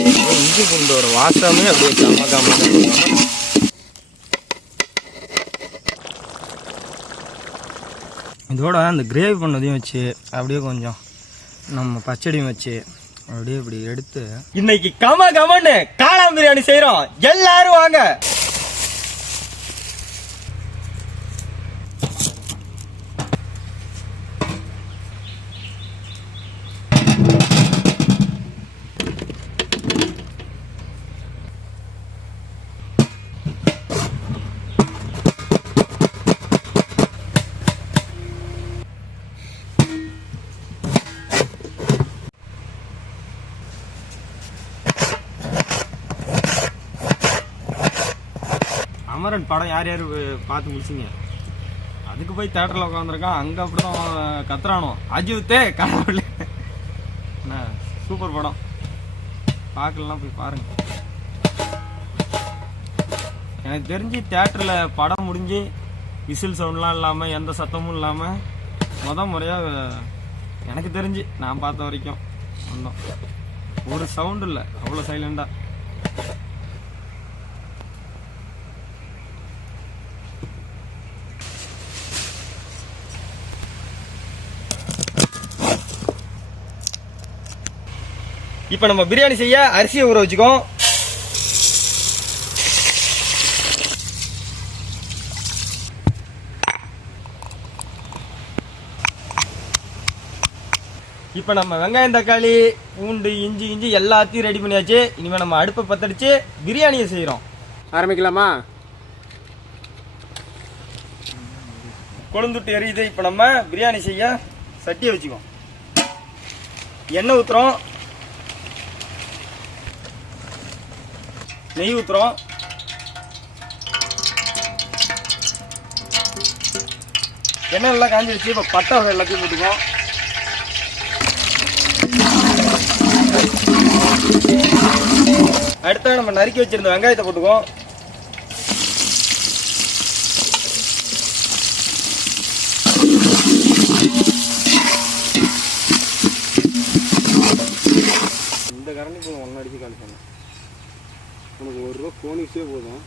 இஞ்சி பூண்டோட வாசமே அப்படியே கம. இதோட அந்த கிரேவி பண்ணதையும் வச்சு அப்படியே கொஞ்சம் நம்ம பச்சடியும் வச்சு அப்படியே இப்படி எடுத்து இன்னைக்கு கமன்னு காளான் பிரியாணி செய்யறோம். எல்லாரும் வாங்க. அமரன் படம் யார் யார் பார்த்து முடிச்சிங்க? அதுக்கு போய் தேட்டரில் உட்காந்துருக்கான். அங்கே அப்படி தான் கத்துறானோ அஜித்தே கடவுள். என்ன சூப்பர் படம், பார்க்கலாம் போய் பாருங்க. எனக்கு தெரிஞ்சு தேட்டரில் படம் முடிஞ்சு விசில் சவுண்ட்லாம் இல்லாமல் எந்த சத்தமும் இல்லாமல் முறையாக எனக்கு தெரிஞ்சு நான் பார்த்த வரைக்கும் வந்தோம். ஒரு சவுண்டு இல்லை, அவ்வளோ சைலண்டாக. இப்போ நம்ம பிரியாணி செய்ய அரிசியை ஊற வச்சுக்கோம். இப்போ நம்ம வெங்காயம் தக்காளி பூண்டு இஞ்சி எல்லாத்தையும் ரெடி பண்ணியாச்சு. இனிமேல் நம்ம அடுப்பை பத்தடிச்சு பிரியாணியை செய்கிறோம். ஆரம்பிக்கலாமா? கொழுந்துட்டு எரியுது. இப்போ நம்ம பிரியாணி செய்ய சட்டியை வச்சுக்கோம். எண்ணெய் ஊற்றுறோம், நெய் ஊற்றுறோம். எண்ணெய் நல்லா காஞ்சி வச்சு இப்போ பட்டை வகை எல்லாத்தையும் போட்டுக்குவோம். அடுத்த நம்ம நறுக்கி வச்சிருந்த வெங்காயத்தை போட்டுக்குவோம். இந்த கரண்டி போதும், ஒன்று அடிச்சு காலி பண்ண. உனக்கு ₹1 போனிக்ஸே போதும்.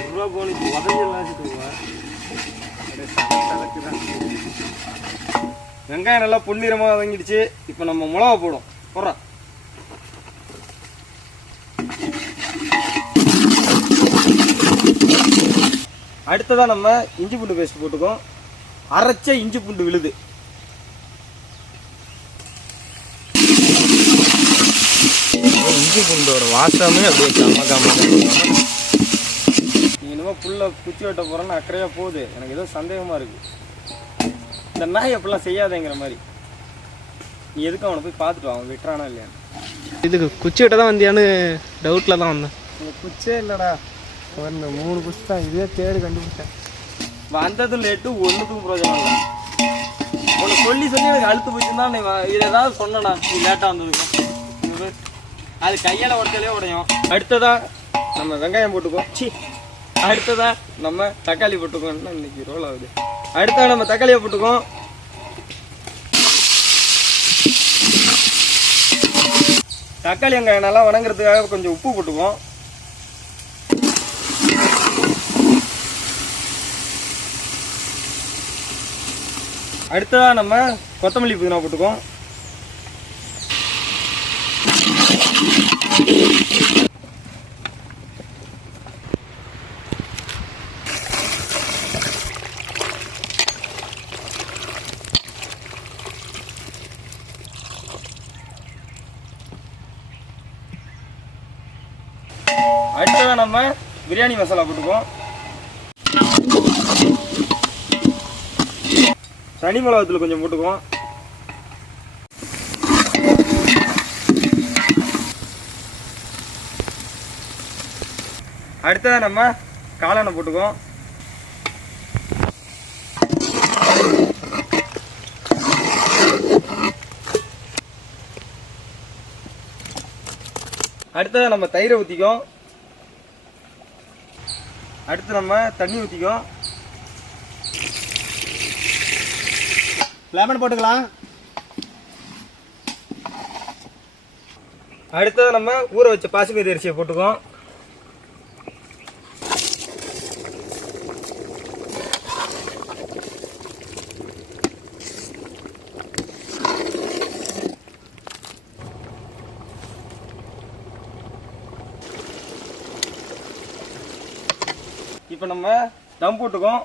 ₹1 போனிக்ஸ் உதவியெல்லாம். வெங்காயம் நல்லா பொன்னிறமாக வதங்கிடுச்சு. இப்போ நம்ம மிளகா போடுறோம். அடுத்ததான் நம்ம இஞ்சி பூண்டு பேஸ்ட் போட்டுக்கோம். அரைச்ச இஞ்சி பூண்டு விழுது. இஞ்சி பூண்டோட வாசமே அப்படியே கம. நீ என்னமோ புல்ல குச்சி வெட்ட போறேன்னு அக்கறையா போகுது. எனக்கு ஏதோ சந்தேகமா இருக்கு. இந்த நாய் அப்படிலாம் செய்யாதேங்கிற மாதிரி. நீ எதுக்கு அவனை போய் பார்த்துட்டு அவன் விட்டுறானா இல்லையா? இதுக்கு குச்சி வெட்ட தான் வந்தியான்னு டவுட்ல தான் வந்தேன். குச்சே இல்லடா, 3 குச்சி தான். இதே தேடி கண்டுபிடிச்சேன். வந்ததும் லேட்டு ஒன்றுக்கும் பிரயோஜனம் இல்லை. உனக்கு சொல்லி எனக்கு அழுத்து போச்சுன்னா நீ இது ஏதாவது சொன்னடா நீ லேட்டாக வந்ததுக்கும். அது கையால் உடச்சாலே உடையும். அடுத்ததா நம்ம வெங்காயம் போட்டுக்கோம். அடுத்ததா நம்ம தக்காளி போட்டுக்கோன்னா இன்னைக்கு ரோல் ஆகுது. அடுத்தா நம்ம தக்காளியை போட்டுக்கோம். தக்காளி வெங்காயம் நல்லா வணங்குறதுக்காக கொஞ்சம் உப்பு போட்டுக்குவோம். அடுத்ததா நம்ம கொத்தமல்லி புதினா போட்டுக்குவோம். அடுத்ததா நம்ம பிரியாணி மசாலா போட்டுக்குவோம். தனி மிளகாத்தூள் கொஞ்சம் போட்டுக்குவோம். அடுத்ததான் நம்ம காளானை போட்டுக்குவோம். அடுத்ததான் நம்ம தயிரை ஊற்றிக்கும். அடுத்து நம்ம தண்ணி ஊற்றிக்கும். லெமன் போட்டுக்கலாம். அடுத்தது நம்ம ஊற வச்ச பாசுமதி அரிசியை போட்டுக்குவோம். இப்போ நம்ம தம் போட்டுக்கோம்.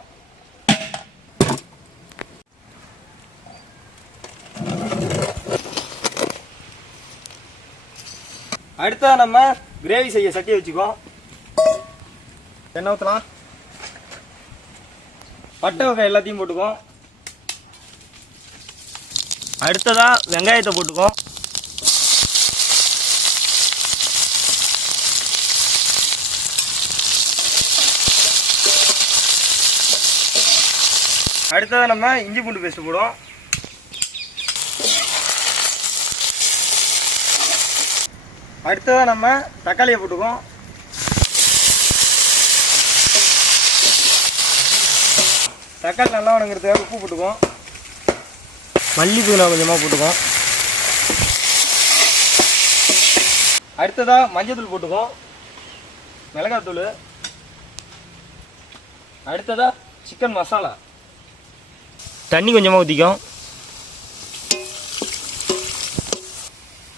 அடுத்தா நம்ம கிரேவி செய்ய சட்டியை வச்சுக்கோம். எண்ணெய் ஊற்றலாம். பட்டை வகை எல்லாத்தையும் போட்டுக்கோம். அடுத்ததா வெங்காயத்தை போட்டுக்கோம். அடுத்ததா நம்ம இஞ்சி பூண்டு பேஸ்ட் போடுவோம். அடுத்ததாக நம்ம தக்காளியை போட்டுக்குவோம். தக்காளி நல்லா வணங்குறதுக்காக உப்பு போட்டுக்குவோம். மல்லித்தூளை கொஞ்சமாக போட்டுக்குவோம். அடுத்ததாக மஞ்சத்தூள் போட்டுக்குவோம். மிளகாத்தூள். அடுத்ததாக சிக்கன் மசாலா. தண்ணி கொஞ்சமாக ஊற்றிக்கும்.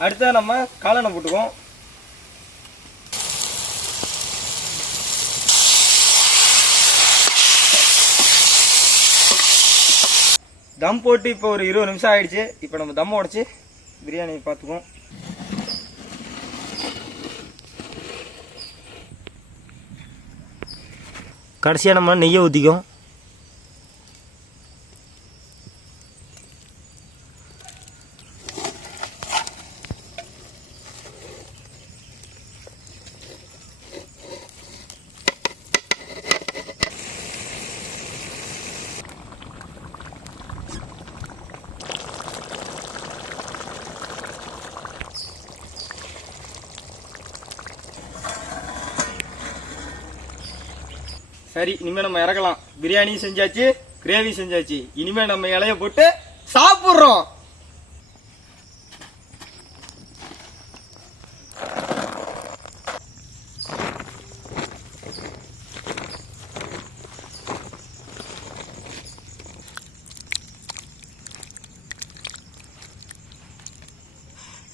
அடுத்ததாக நம்ம காளானை போட்டுக்குவோம். தம் போட்டு இப்போ ஒரு 20 நிமிஷம் ஆயிடுச்சு. இப்போ நம்ம தம் உடைச்சு பிரியாணி பார்த்துக்குவோம். கடைசியாக நம்ம நெய்யை ஊற்றிக்கும். சரி, இனிமேல் நம்ம இறக்கலாம். பிரியாணி செஞ்சாச்சு, கிரேவி செஞ்சாச்சு. இனிமேல் நம்ம இலைய போட்டு சாப்பிட்றோம்.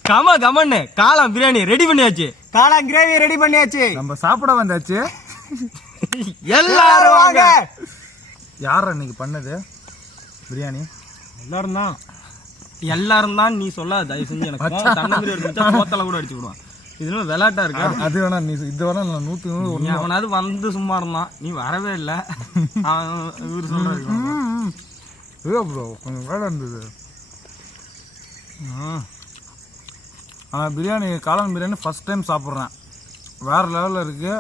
கம கமன்னு காளான் பிரியாணி ரெடி பண்ணியாச்சு. காளான் கிரேவி ரெடி பண்ணியாச்சு. நம்ம சாப்பிட வந்தாச்சு. எல்லாரும் வாங்க. யார் இன்னைக்கு பண்ணது பிரியாணி? எல்லாரும் தான் நீ சொல்லாத, தயவு செஞ்சு. எனக்கு தண்ணி எடுத்து போத்தல கூட அடிச்சு விடுவான். இதுல விளையாட்டா இருக்கா? அது வேணா நீ இது வேணா 100 அவனாவது வந்து சும்மா இருந்தான், நீ வரவே இல்லை. இவரு சொல்றாரு ப்ரோ கொஞ்சம் வேலை இருந்தது. ஆனால் பிரியாணி காளான் பிரியாணி ஃபர்ஸ்ட் டைம் சாப்பிட்றேன். வேற லெவலில் இருக்கு.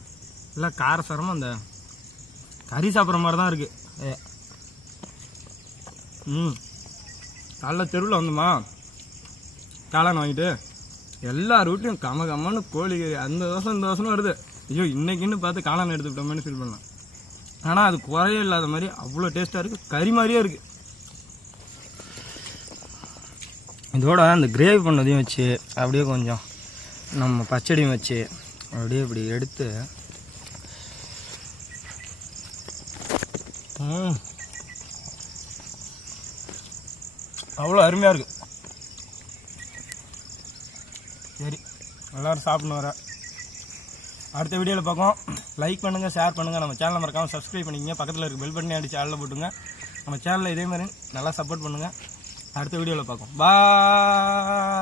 இல்லை காரசாரமாக அந்த கறி சாப்பிட்ற மாதிரி தான் இருக்கு. நல்ல தெருவில் வந்தோமா காளான் வாங்கிட்டு எல்லார் வீட்லையும் கம கம்மன்னு கோழி அந்த தோசை இந்த தோசைன்னு வருது. ஐயோ இன்னைக்குன்னு பார்த்து காளான் எடுத்துக்கிட்டோமேனு ஃபீல் பண்ணலாம். ஆனால் அது குறையே இல்லாத மாதிரி அவ்வளோ டேஸ்ட்டாக இருக்குது. கறி மாதிரியே இருக்குது. இதோட அந்த கிரேவி பண்ணதையும் வச்சு அப்படியே கொஞ்சம் நம்ம பச்சடியும் வச்சு அப்படியே இப்படி எடுத்து அவ்வளோ அருமையாக இருக்குது. சரி, எல்லோரும் சாப்பிட்ணும். வர அடுத்த வீடியோவில் பார்ப்போம். லைக் பண்ணுங்கள், ஷேர் பண்ணுங்கள். நம்ம சேனலை மறக்காமல் சப்ஸ்கிரைப் பண்ணிக்கங்க. பக்கத்தில் இருக்க பெல் பட்டனை அடித்து சேனலில் போட்டுங்க. நம்ம சேனலில் இதே மாதிரி நல்லா சப்போர்ட் பண்ணுங்கள். அடுத்த வீடியோவில் பார்ப்போம். பாய்.